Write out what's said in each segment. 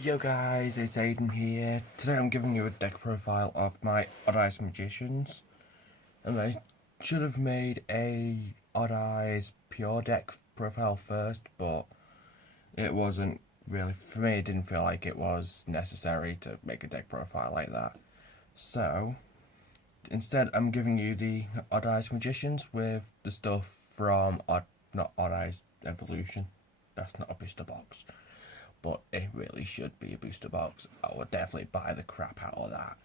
Yo guys, it's Aiden here. Today I'm giving you a deck profile of my Odd Eyes Magicians. And I should have made a Odd Eyes pure deck profile first, but it wasn't really, for me it didn't feel like it was necessary to make a deck profile like that. So, instead I'm giving you the Odd Eyes Magicians with the stuff from not Odd Eyes Evolution. That's not a booster box, but it really should be a booster box. I would definitely buy the crap out of that.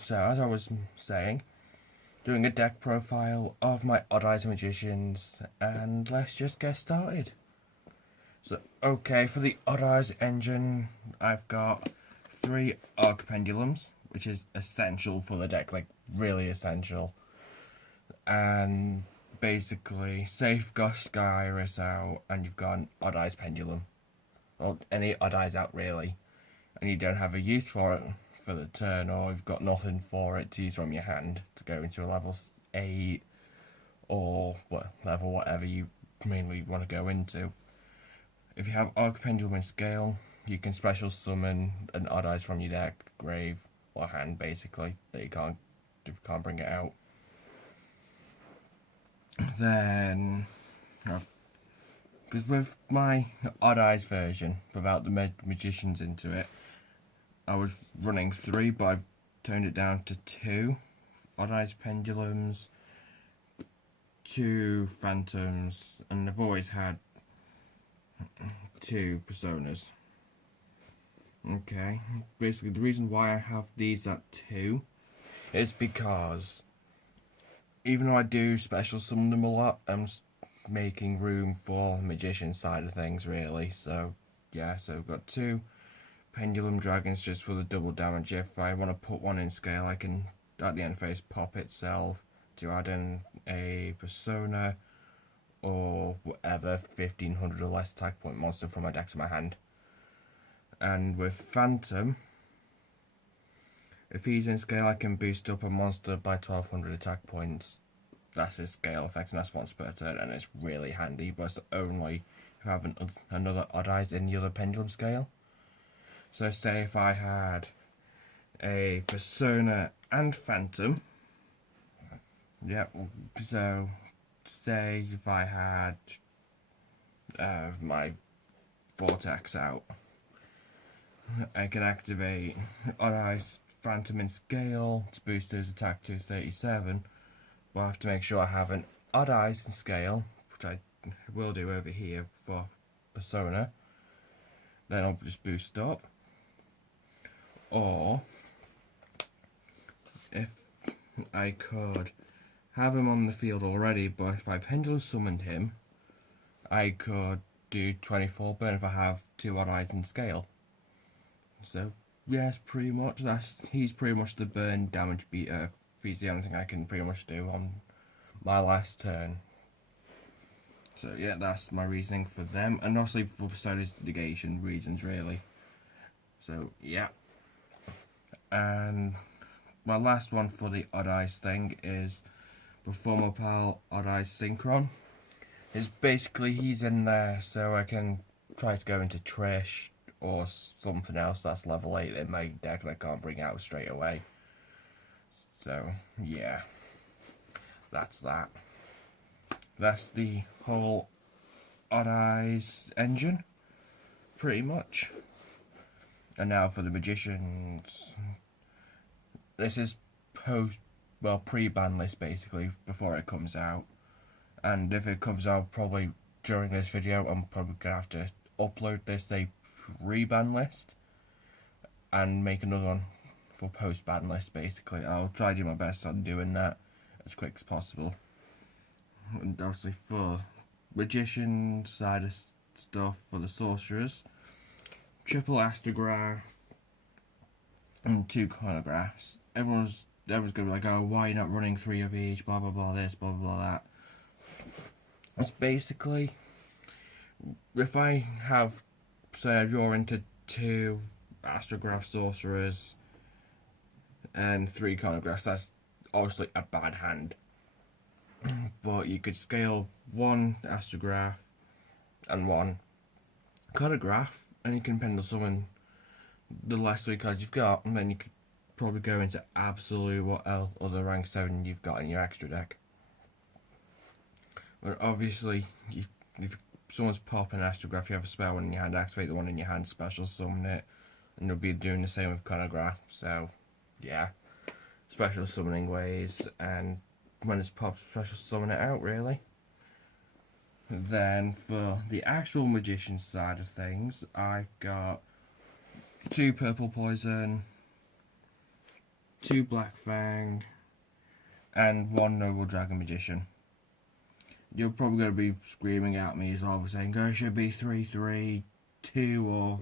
So, as I was saying, doing a deck profile of my Odd Eyes Magicians, and let's just get started. So, okay, for the Odd Eyes engine, I've got 3 Arc Pendulums, which is essential for the deck, like really essential. And basically, say you've got Sky Iris out and you've got an Odd Eyes Pendulum, or any Odd Eyes out really, and you don't have a use for it for the turn, or you've got nothing for it to use from your hand to go into a level 8 or level whatever you mainly want to go into. If you have Arc Pendulum in Scale, you can special summon an Odd Eyes from your deck, grave, or hand basically, that you can't bring it out. Then, because with my Odd Eyes version, without the Magicians into it, I was running 3, but I've toned it down to 2 Odd Eyes Pendulums, 2 Phantoms, and I've always had 2 Personas. Okay, basically the reason why I have these at 2 is because even though I do special summon them a lot, I'm making room for the Magician side of things really. So yeah, so I've got 2 Pendulum Dragons just for the double damage. If I want to put one in scale, I can at the end phase pop itself to add in a Persona or whatever 1500 or less attack point monster from my deck to my hand. And with Phantom, if he's in scale, I can boost up a monster by 1200 attack points. That's his scale effect, and that's once per turn, and it's really handy, but it's only if I have another Odd Eyes in the other Pendulum scale. So say if I had a Persona and Phantom, yeah, so say if I had my Vortex out, I can activate Odd Eyes Phantom in scale to boost his attack to 37, but I have to make sure I have an Odd Eyes in scale, which I will do over here for Persona. Then I'll just boost up. Or if I could have him on the field already, but if I Pendulum summoned him, I could do 24 burn if I have 2 Odd Eyes in scale. So yes, pretty much he's pretty much the burn damage beater. He's the only thing I can pretty much do on my last turn. So yeah, that's my reasoning for them, and obviously for Persona's negation reasons really. So yeah. And my last one for the Odd Eyes thing is Performer Pal Odd Eyes Synchron. It's basically he's in there so I can try to go into Trish or something else that's level 8 in my deck and I can't bring out straight away. So yeah, that's that. That's the whole Odd Eyes engine, pretty much. And now for the Magicians. This is pre-ban list basically, before it comes out. And if it comes out probably during this video, I'm probably going to have to upload this a pre-ban list and make another one for post-ban list basically. I'll try to do my best on doing that as quick as possible. And obviously for Magician side of stuff, for the Sorcerers, triple Astrograph and 2 Chronographs. Everyone's going to be like, oh, why are you not running 3 of each, blah blah blah this, blah blah blah that. It's basically, if I have, say you're into 2 Astrograph Sorcerers and 3 Chronographs, that's obviously a bad hand. But you could scale 1 Astrograph and 1 Chronograph and you can pendle summon the last 3 cards you've got, and then you could probably go into absolute what other rank 7 you've got in your extra deck. But obviously, if someone's popping an astrograph, you have a spell one in your hand, activate the one in your hand, special summon it, and you'll be doing the same with chronograph. So, yeah, special summoning ways, and when it's popped, special summon it out, really. Then for the actual magician side of things, I've got 2 purple poison, 2 black fang, and 1 noble dragon magician. You're probably going to be screaming at me as well, saying, oh, it should be 3-3-2 or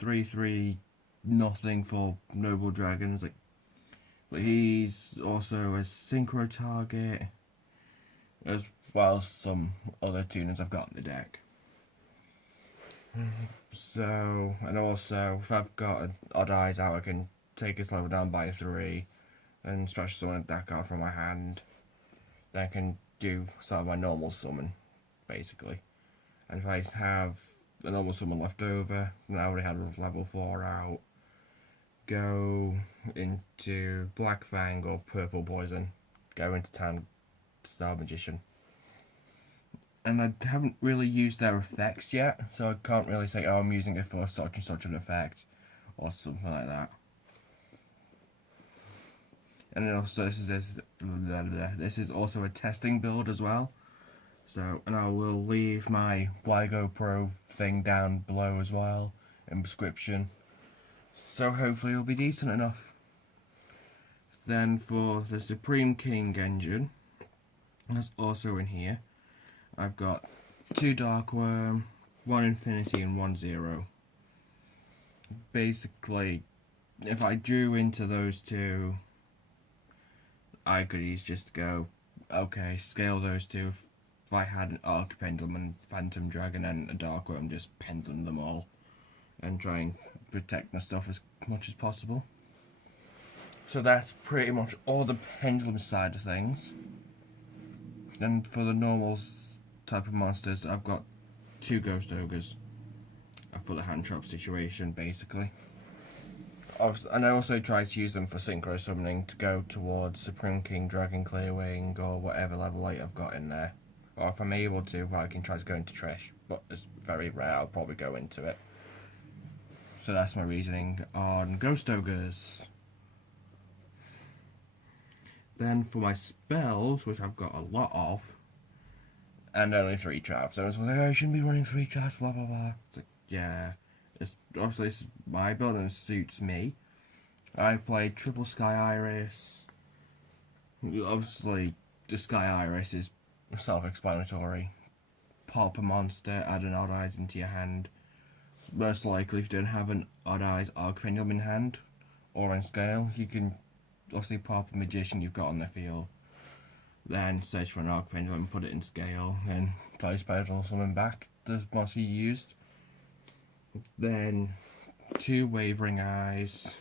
3-3 nothing for noble dragons. Like, but he's also a synchro target, as well as some other tuners I've got in the deck. So, and also, if I've got an odd eyes out, I can take his level down by 3, and special summon that card from my hand. Then I can do sort of my normal summon, basically. And if I have a normal summon left over, and I already had a level 4 out, go into Black Fang or Purple Poison, go into Town Star Magician. And I haven't really used their effects yet, so I can't really say, oh, I'm using it for such and such an effect, or something like that. And then also this is also a testing build as well. So, and I will leave my WIGO Pro thing down below as well in description. So hopefully it'll be decent enough. Then for the Supreme King engine, that's also in here. I've got 2 Darkworm, 1 Infinity and 1 Zero. Basically, if I drew into those 2, I could just go, okay, scale those 2. If I had an Arc Pendulum and Phantom Dragon and a Darkworm, just pendulum them all and try and protect my stuff as much as possible. So that's pretty much all the pendulum side of things. Then for the normal type of monsters, I've got 2 Ghost Ogres for the hand trap situation, basically. And I also try to use them for synchro summoning to go towards Supreme King, Dragon Clearwing, or whatever level 8 I've got in there. Or if I'm able to, I can try to go into Trish, but it's very rare, I'll probably go into it. So that's my reasoning on Ghost Ogres. Then for my spells, which I've got a lot of, and only 3 traps. I was like, oh, I shouldn't be running 3 traps, blah blah blah. It's like, yeah. Obviously, this is my build and it suits me. I played triple Sky Iris. Obviously, the Sky Iris is self-explanatory. Pop a monster, add an Odd Eyes into your hand. Most likely, if you don't have an Odd Eyes Arc Pendulum in hand or on scale, you can obviously pop a Magician you've got on the field. Then search for an Arc Pendulum, put it in scale, then try to spell summon back the monster you used. Then 2 Wavering Eyes.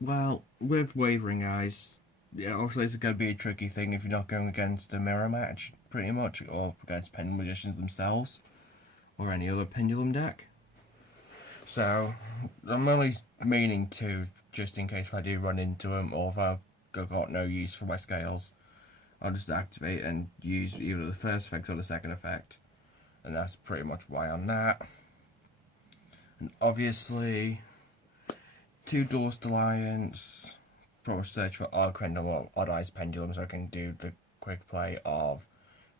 Well, with Wavering Eyes, yeah, obviously it's going to be a tricky thing if you're not going against a mirror match, pretty much, or against Pendulum Magicians themselves, or any other Pendulum deck. So, I'm only meaning 2, just in case if I do run into them, or if I've got no use for my scales, I'll just activate and use either the first effect or the second effect. And that's pretty much why on that. And obviously, 2 Duelist Alliance. Probably search for Arc Pendulum or Odd Eyes Pendulum so I can do the quick play of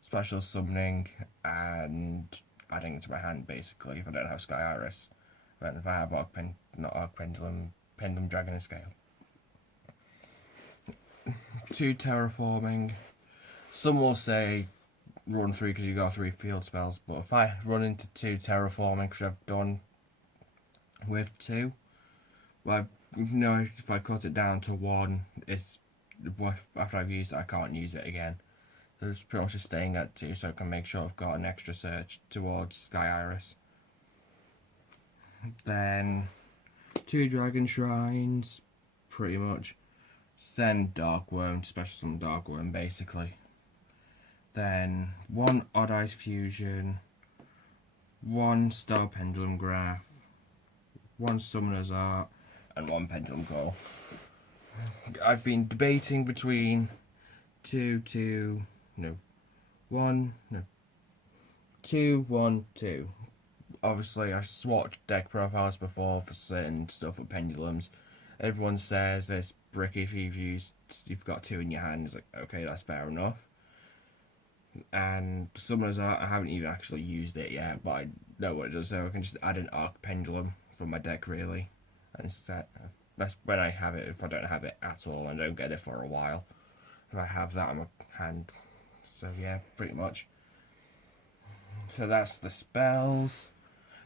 special summoning and adding it to my hand, basically, if I don't have Sky Iris. But if I have Pendulum Dragon and Scale. 2 Terraforming. Some will say run 3 because you got 3 field spells, but if I run into 2 Terraforming, which I've done with 2, well, if I cut it down to 1, it's after I've used it, I can't use it again. So it's pretty much just staying at 2, so I can make sure I've got an extra search towards Sky Iris. Then 2 Dragon Shrines, pretty much. Send Darkworm, special summon Darkworm, basically. Then 1 Odd Eyes Fusion, 1 Star Pendulum Graph, 1 Summoner's Art, and 1 Pendulum Call. I've been debating between 2, 1, 2, 1, 2. Obviously, I swatched deck profiles before for certain stuff with pendulums. Everyone says it's bricky if you've got 2 in your hand. It's like, okay, that's fair enough. And Summoner's Art, I haven't even actually used it yet, but I know what it does, so I can just add an Arc Pendulum from my deck, really. And that's when I have it. If I don't have it at all, I don't get it for a while. If I have that on my hand. So yeah, pretty much. So that's the spells.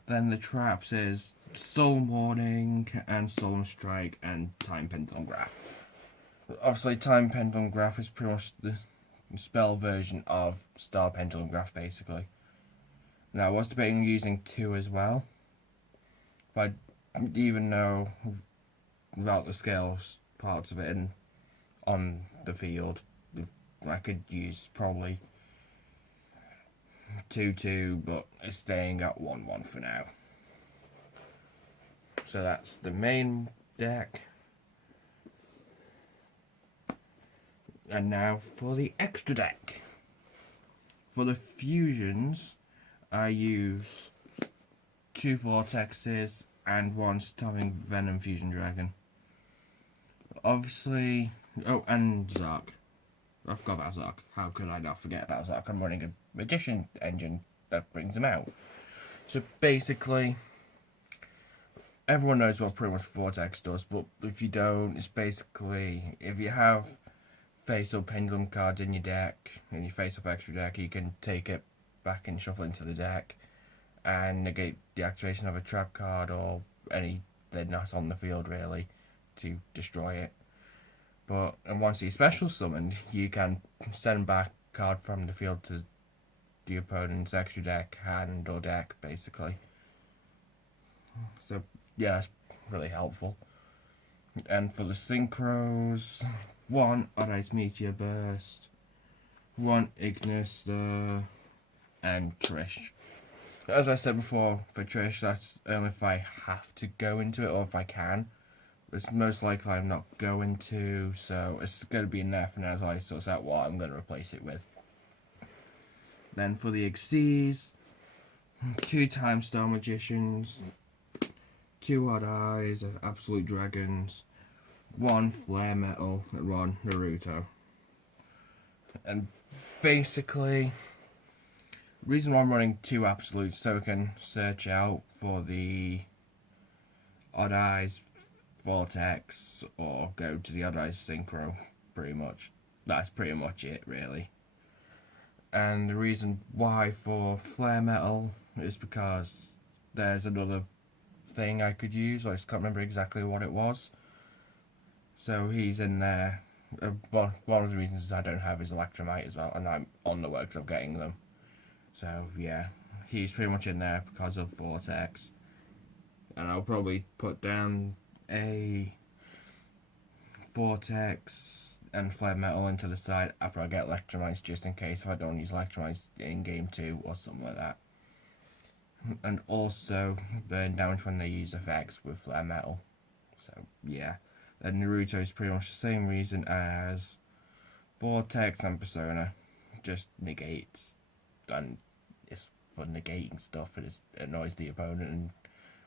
Then the traps is Soul Warning and Solemn Strike and Time Pendulum Graph. Obviously, Time Pendulum Graph is pretty much the spell version of Star Pendulum Graph, basically. Now, I was debating using 2 as well. If I even know about the scales parts of it and on the field, I could use probably 2, but it's staying at 1 for now. So that's the main deck. And now for the extra deck. For the fusions, I use 2 Vortexes and 1 Starving Venom Fusion Dragon. Obviously, oh, and Zark. I forgot about Zark. How could I not forget about Zark? I'm running a Magician engine that brings him out. So basically, everyone knows what pretty much Vortex does, but if you don't, it's basically, if you have face-up pendulum cards in your deck, and you face-up extra deck, you can take it back and shuffle into the deck, and negate the activation of a trap card or anything not on the field, really, to destroy it. But and once he's special summoned, you can send back a card from the field to the opponent's extra deck, hand or deck, basically. So yeah, that's really helpful. And for the synchros, 1 Odd Eyes Meteor Burst, 1 Ignis, and Trish. As I said before, for Trish, that's only if I have to go into it or if I can. It's most likely I'm not going to, so it's going to be in there for now as I sort out what I'm going to replace it with. Then for the Xyz, 2 Time Star Magicians, 2 Odd Eyes, Absolute Dragons, 1 Flare Metal, and 1 Naruto. And basically, the reason why I'm running 2 Absolutes so I can search out for the Odd Eyes Vortex or go to the Odd Eyes Synchro, pretty much. That's pretty much it, really. And the reason why for Flare Metal is because there's another thing I could use. I just can't remember exactly what it was. So he's in there. One of the reasons I don't have is Electromite as well, and I'm on the works of getting them. So yeah, he's pretty much in there because of Vortex. And I'll probably put down a Vortex and Flare Metal into the side after I get Electromites, just in case if I don't use Electromites in game 2 or something like that. And also burn damage when they use effects with Flare Metal. So yeah. And Naruto is pretty much the same reason as Vortex and Persona. Just negates, and it's for negating stuff, and it annoys the opponent, and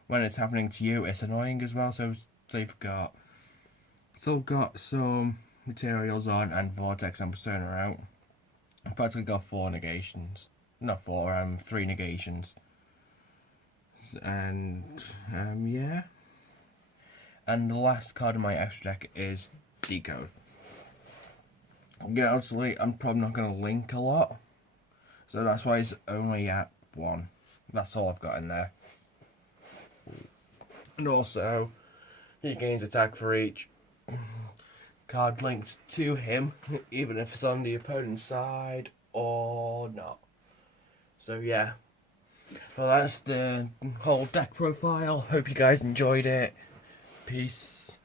when it's happening to you, it's annoying as well. So they've still got some materials on, and Vortex and Persona out. I've practically got 4 negations. Not 4, 3 negations. And, yeah. And the last card in my extra deck is Decode. Yeah, obviously, I'm probably not going to link a lot. So that's why it's only at 1. That's all I've got in there. And also, he gains attack for each card linked to him, even if it's on the opponent's side or not. So yeah. Well, that's the whole deck profile. Hope you guys enjoyed it. Peace.